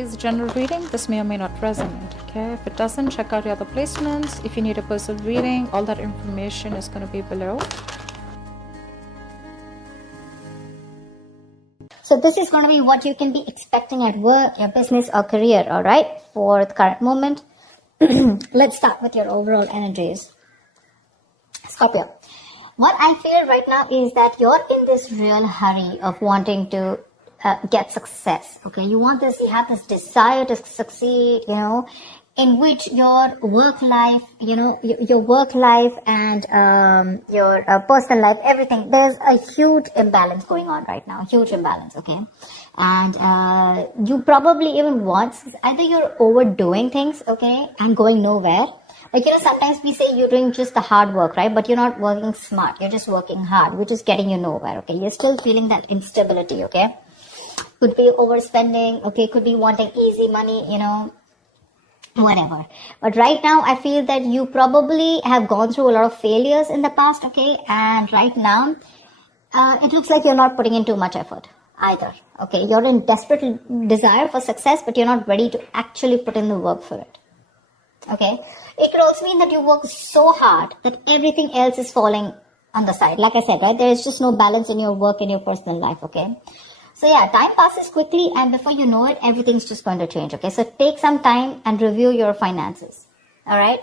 is a general reading. This may or may not resonate. Okay, if it doesn't, check out your other placements. If you need a personal reading, all that information is going to be below. So this is going to be what you can be expecting at work, your business or career, all right, for the current moment. Let's start with your overall energies. Scorpio, what I feel right now is that you're in this real hurry of wanting to get success. Okay, you want this, you have this desire to succeed, in which your work life, your work life and your personal life, everything, there's a huge imbalance going on right now, huge imbalance, okay? And you probably even want, either you're overdoing things, okay, and going nowhere. Like, sometimes we say you're doing just the hard work, right? But you're not working smart, you're just working hard, which is getting you nowhere, okay? You're still feeling that instability, okay? Could be overspending, okay? Could be wanting easy money, whatever. But right now, I feel that you probably have gone through a lot of failures in the past, okay? And right now, it looks like you're not putting in too much effort either, okay? You're in desperate desire for success, but you're not ready to actually put in the work for it, okay? It could also mean that you work so hard that everything else is falling on the side. Like I said, right? There is just no balance in your work and your personal life, okay? So yeah, time passes quickly and before you know it, everything's just going to change, okay? So take some time and review your finances, all right?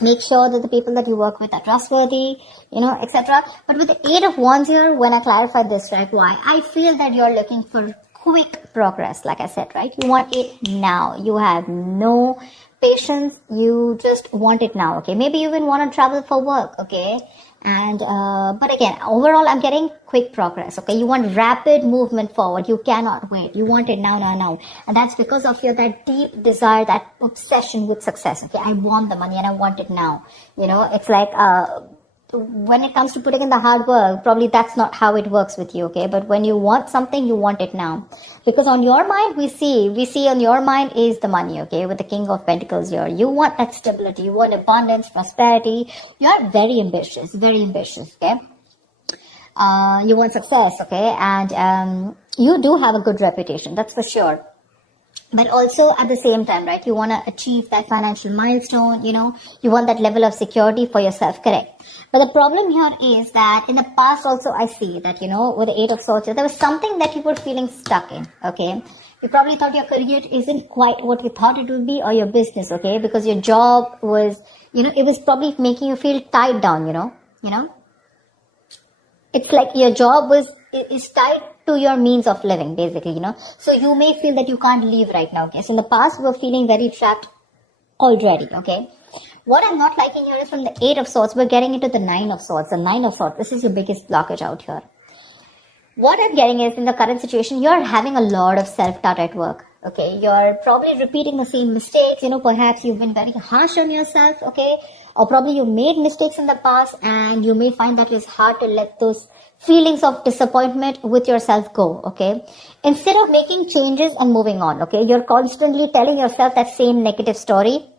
Make sure that the people that you work with are trustworthy, etc. But with the Eight of Wands here, when I clarified this, right, why? I feel that you're looking for quick progress, like I said, right? You want it now. You have no patience. You just want it now, okay? Maybe you even want to travel for work, okay? And, but again, overall, I'm getting quick progress, okay? You want rapid movement forward. You cannot wait. You want it now, now, now. And that's because of that deep desire, that obsession with success, okay? I want the money and I want it now. It's like, when it comes to putting in the hard work, probably that's not how it works with you, okay? But when you want something, you want it now. Because on your mind, we see on your mind is the money, okay? With the King of Pentacles here. You want that stability, you want abundance, prosperity. You're very ambitious, okay? You want success, okay? And you do have a good reputation, that's for sure. But also at the same time, right, you want to achieve that financial milestone, you want that level of security for yourself, correct? But the problem here is that in the past also I see that, with the Eight of Swords, there was something that you were feeling stuck in, okay? You probably thought your career isn't quite what you thought it would be, or your business, okay? Because your job was, it was probably making you feel tied down, It's like your job is tied to your means of living, basically, So you may feel that you can't leave right now, okay? So in the past, you were feeling very trapped already, okay? What I'm not liking here is from the Eight of Swords, we're getting into the Nine of Swords. The Nine of Swords, this is your biggest blockage out here. What I'm getting is, in the current situation, you're having a lot of self-doubt at work, okay? You're probably repeating the same mistakes, perhaps you've been very harsh on yourself, okay? Or probably you made mistakes in the past and you may find that it's hard to let those feelings of disappointment with yourself go, okay? Instead of making changes and moving on, okay? You're constantly telling yourself that same negative story,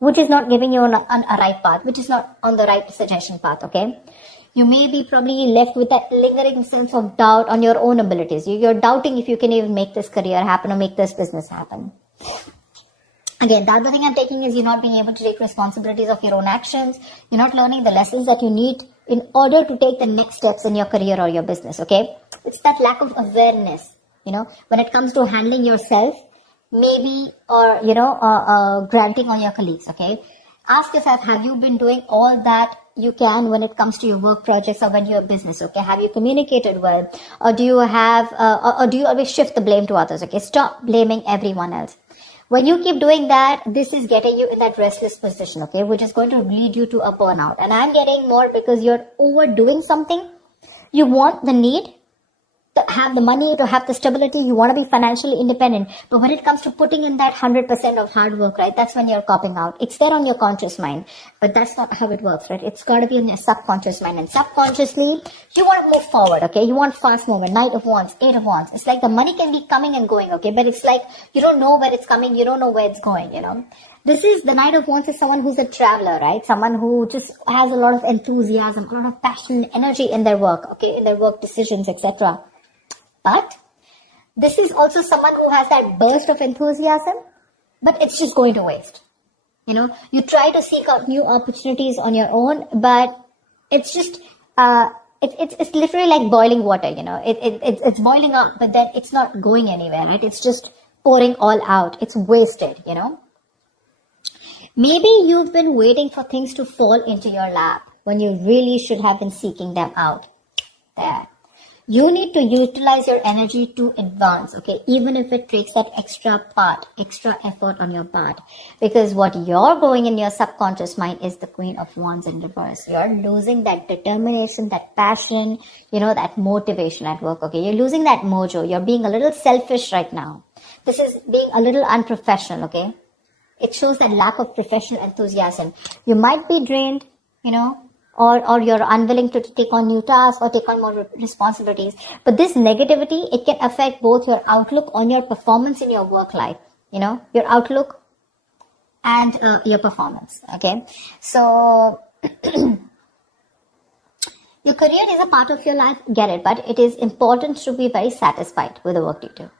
which is not giving you on a right path, which is not on the right suggestion path, okay? You may be probably left with that lingering sense of doubt on your own abilities. You're doubting if you can even make this career happen or make this business happen. Again, the other thing I'm taking is you're not being able to take responsibilities of your own actions. You're not learning the lessons that you need in order to take the next steps in your career or your business, okay? It's that lack of awareness, when it comes to handling yourself, maybe, or, granting on your colleagues, okay? Ask yourself, have you been doing all that you can when it comes to your work projects or when you're a business, okay? Have you communicated well? Or do you have, or do you always shift the blame to others, okay? Stop blaming everyone else. When you keep doing that, this is getting you in that restless position, okay? Which is going to lead you to a burnout. And I'm getting more because you're overdoing something. You want the need to have the money, to have the stability, you want to be financially independent. But when it comes to putting in that 100% of hard work, right, that's when you're copping out. It's there on your conscious mind, but that's not how it works, right? It's got to be on your subconscious mind. And subconsciously, you want to move forward, okay? You want fast movement, Knight of Wands, Eight of Wands. It's like the money can be coming and going, okay? But it's like you don't know where it's coming, you don't know where it's going, This is, the Knight of Wands is someone who's a traveler, right? Someone who just has a lot of enthusiasm, a lot of passion, energy in their work, okay? In their work decisions, etc. But This is also someone who has that burst of enthusiasm, but it's just going to waste. You know, you try to seek out new opportunities on your own, but it's just, it's literally like boiling water, you know, it's boiling up, but then it's not going anywhere, right? It's just pouring all out. It's wasted, you know. Maybe you've been waiting for things to fall into your lap when you really should have been seeking them out. There. You need to utilize your energy to advance, okay? Even if it takes that extra effort on your part. Because what you're going in your subconscious mind is the Queen of Wands in reverse. You're losing that determination, that passion, you know, that motivation at work, okay? You're losing that mojo. You're being a little selfish right now. This is being a little unprofessional, okay? It shows that lack of professional enthusiasm. You might be drained, you know, or you're unwilling to take on new tasks or take on more responsibilities. But this negativity, it can affect both your outlook on your performance in your work life, you know, your outlook and your performance, okay? So, your career is a part of your life, get it, but it is important to be very satisfied with the work you do,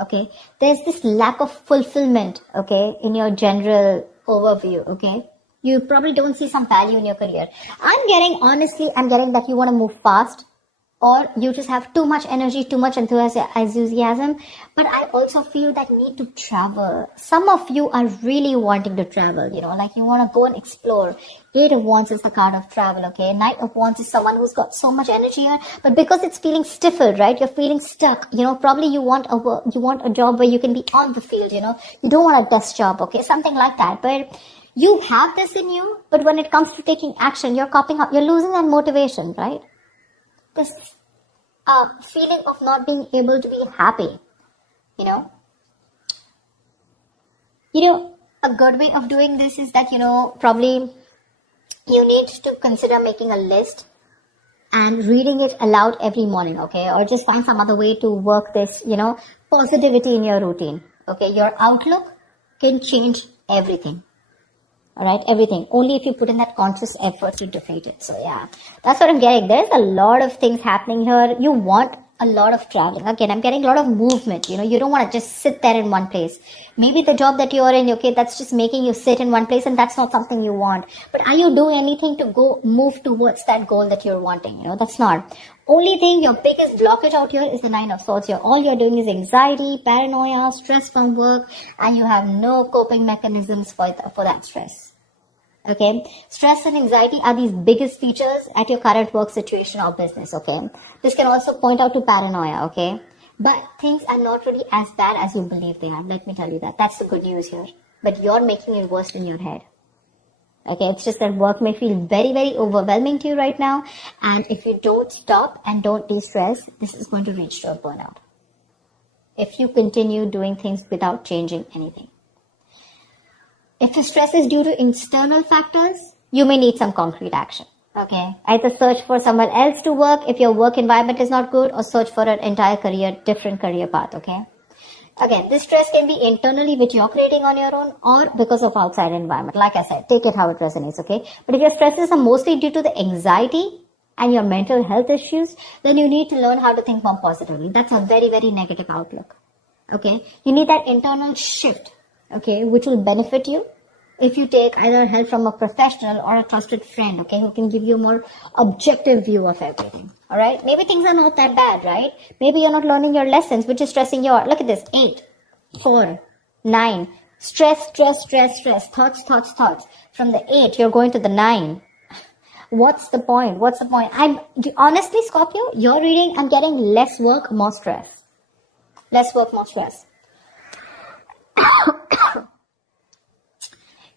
okay? There's this lack of fulfillment, okay, in your general overview, okay? You probably don't see some value in your career. I'm getting that you want to move fast, or you just have too much energy, too much enthusiasm. But I also feel that need to travel. Some of you are really wanting to travel, you know, like you want to go and explore. Eight of Wands is the card of travel, okay? Knight of Wands is someone who's got so much energy here, but because it's feeling stifled, right? You're feeling stuck, you know, probably you want a job where you can be on the field, you know? You don't want a desk job, okay? Something like that. But you have this in you, but when it comes to taking action, you're copying up, you're losing that motivation, right? This feeling of not being able to be happy, you know. A good way of doing this is that, you know, probably you need to consider making a list and reading it aloud every morning, okay? Or just find some other way to work this, you know, positivity in your routine, okay? Your outlook can change everything. All right, everything. Only if you put in that conscious effort to defeat it. So yeah, that's what I'm getting. There's a lot of things happening here. You want a lot of traveling. Again, I'm getting a lot of movement. You know, you don't want to just sit there in one place. Maybe the job that you're in, okay, that's just making you sit in one place, and that's not something you want. But are you doing anything to move towards that goal that you're wanting? You know, that's not. Only thing, your biggest blockage out here is the Nine of Swords. All you're doing is anxiety, paranoia, stress from work, and you have no coping mechanisms for that stress. Okay, stress and anxiety are these biggest features at your current work situation or business, okay? This can also point out to paranoia, okay? But things are not really as bad as you believe they are. Let me tell you that. That's the good news here. But you're making it worse in your head. Okay, it's just that work may feel very, very overwhelming to you right now. And if you don't stop and don't de-stress, this is going to reach to a burnout. If you continue doing things without changing anything. If the stress is due to external factors, you may need some concrete action. Okay. Either search for someone else to work if your work environment is not good, or search for an entire different career path. Okay. Again, this stress can be internally, which you're creating on your own, or because of outside environment. Like I said, take it how it resonates. Okay. But if your stresses are mostly due to the anxiety and your mental health issues, then you need to learn how to think more positively. That's a very, very negative outlook. Okay. You need that internal shift. Okay, which will benefit you if you take either help from a professional or a trusted friend, okay, who can give you a more objective view of everything. All right, maybe things are not that bad, right? Maybe you're not learning your lessons, which is stressing you out. Look at this: 8, 4, 9. Stress, thoughts. From the 8, you're going to the 9. What's the point? Honestly, Scorpio, you're reading, I'm getting less work, more stress. Less work, more stress.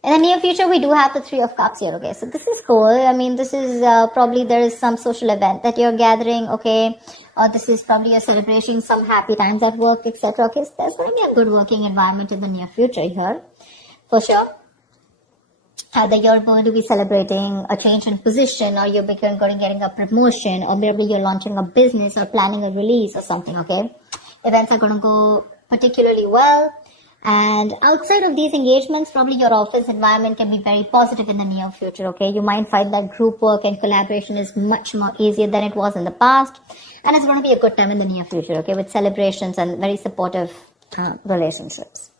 In the near future, we do have the 3 of Cups here, okay? So this is cool. I mean, this is probably there is some social event that you're gathering, okay? Or this is probably a celebration, some happy times at work, etc. Okay, so there's going to be a good working environment in the near future here, for sure. Either you're going to be celebrating a change in position, or you're getting a promotion, or maybe you're launching a business or planning a release or something, okay? Events are going to go particularly well. And outside of these engagements, probably your office environment can be very positive in the near future, okay? You might find that group work and collaboration is much more easier than it was in the past. And it's going to be a good time in the near future, okay? With celebrations and very supportive relationships.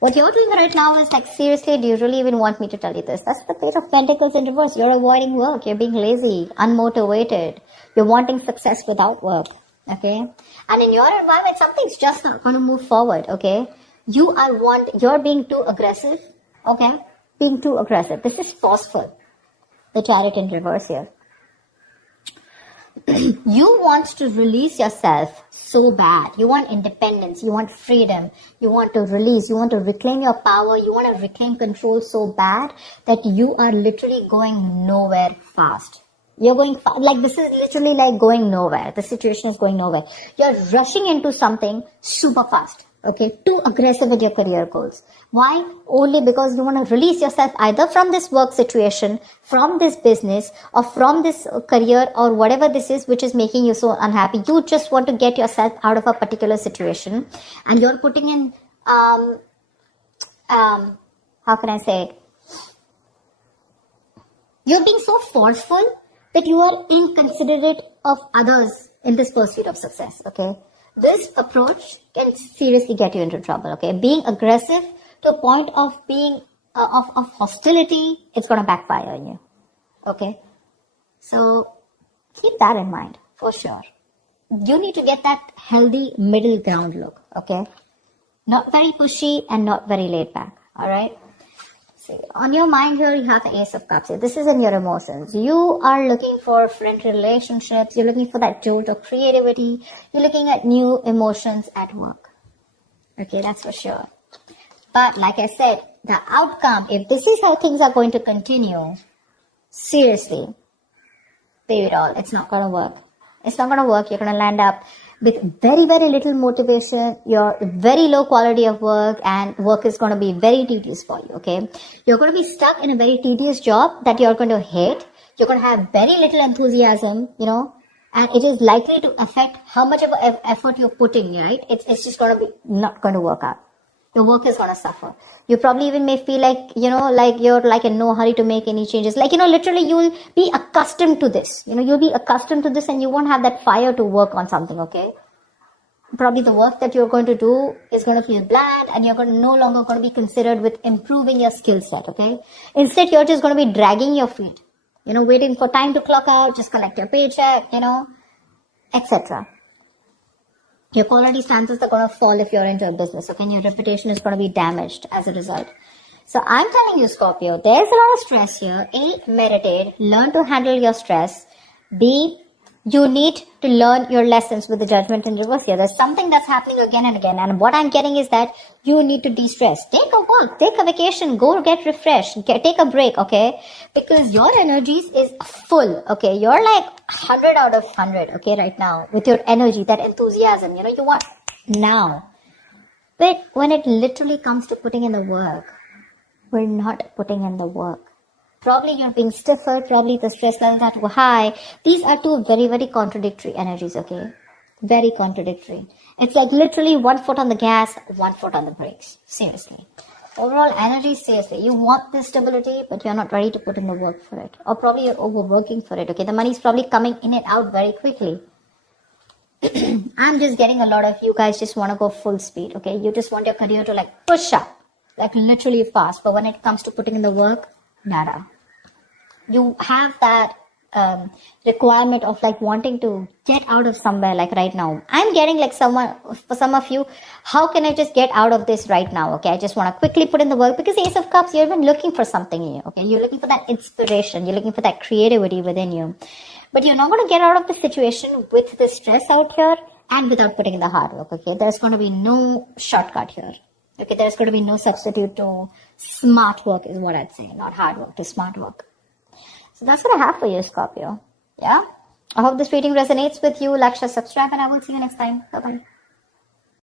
What you're doing right now is like, seriously, do you really even want me to tell you this? That's the Page of Pentacles in reverse. You're avoiding work. You're being lazy, unmotivated. You're wanting success without work, okay? And in your environment, something's just not going to move forward, okay? You're being too aggressive, okay? Being too aggressive. This is forceful. The Chariot in reverse here. You want to release yourself so bad. You want independence. You want freedom. You want to release. You want to reclaim your power. You want to reclaim control so bad that you are literally going nowhere fast. You're going like this is literally like going nowhere. The situation is going nowhere. You're rushing into something super fast. Okay, too aggressive with your career goals. Why? Only because you want to release yourself either from this work situation, from this business, or from this career, or whatever this is which is making you so unhappy. You just want to get yourself out of a particular situation, and you're putting in how can I say it? You're being so forceful that you are inconsiderate of others in this pursuit of success. Okay. This approach can seriously get you into trouble, okay? Being aggressive to a point of being, of hostility, it's going to backfire on you, okay? So, keep that in mind, for sure. You need to get that healthy middle ground look, okay? Not very pushy and not very laid back, alright? See, on your mind here, you have the Ace of Cups here. This is in your emotions. You are looking for friendly relationships. You're looking for that jolt of creativity. You're looking at new emotions at work. Okay, that's for sure. But like I said, the outcome, if this is how things are going to continue, seriously, baby doll, it's not going to work. It's not going to work. You're going to land up with very, very little motivation, your very low quality of work, and work is going to be very tedious for you, okay? You're going to be stuck in a very tedious job that you're going to hate. You're going to have very little enthusiasm, you know, and it is likely to affect how much of effort you're putting, right? It's just going to be not going to work out. Your work is going to suffer. You probably even may feel like, you know, like you're like in no hurry to make any changes. Like, you know, literally you'll be accustomed to this. You know, you'll be accustomed to this and you won't have that fire to work on something, okay? Probably the work that you're going to do is going to feel bland and you're no longer going to be considered with improving your skill set, okay? Instead, you're just going to be dragging your feet. You know, waiting for time to clock out, just collect your paycheck, you know, etc. Your quality standards are going to fall if you're into a business, okay? And your reputation is going to be damaged as a result. So I'm telling you, Scorpio, there's a lot of stress here. A, meditate, learn to handle your stress. B, you need to learn your lessons with the Judgment in reverse here. There's something that's happening again and again. And what I'm getting is that you need to de-stress. Take a walk, take a vacation, go get refreshed, take a break, okay? Because your energies is full, okay? You're like 100 out of 100, okay, right now. With your energy, that enthusiasm, you know, you want now. But when it literally comes to putting in the work, we're not putting in the work. Probably you're being stiffer, probably the stress levels are too high. These are two very, very contradictory energies, okay? Very contradictory. It's like literally 1 foot on the gas, 1 foot on the brakes. Seriously. Overall energy, seriously. You want this stability, but you're not ready to put in the work for it. Or probably you're overworking for it, okay? The money's probably coming in and out very quickly. I'm just getting a lot of you guys just want to go full speed, okay? You just want your career to like push up, like literally fast. But when it comes to putting in the work, nada. You have that requirement of like wanting to get out of somewhere like right now. I'm getting like someone, for some of you, how can I just get out of this right now? Okay, I just want to quickly put in the work because Ace of Cups, you're even looking for something new. Okay, you're looking for that inspiration. You're looking for that creativity within you. But you're not going to get out of the situation with the stress out here and without putting in the hard work. Okay, there's going to be no shortcut here. Okay, there's going to be no substitute to smart work is what I'd say. Not hard work, to smart work. So that's what I have for you, Scorpio. Yeah? I hope this reading resonates with you. Like, share, subscribe, and I will see you next time. Bye-bye.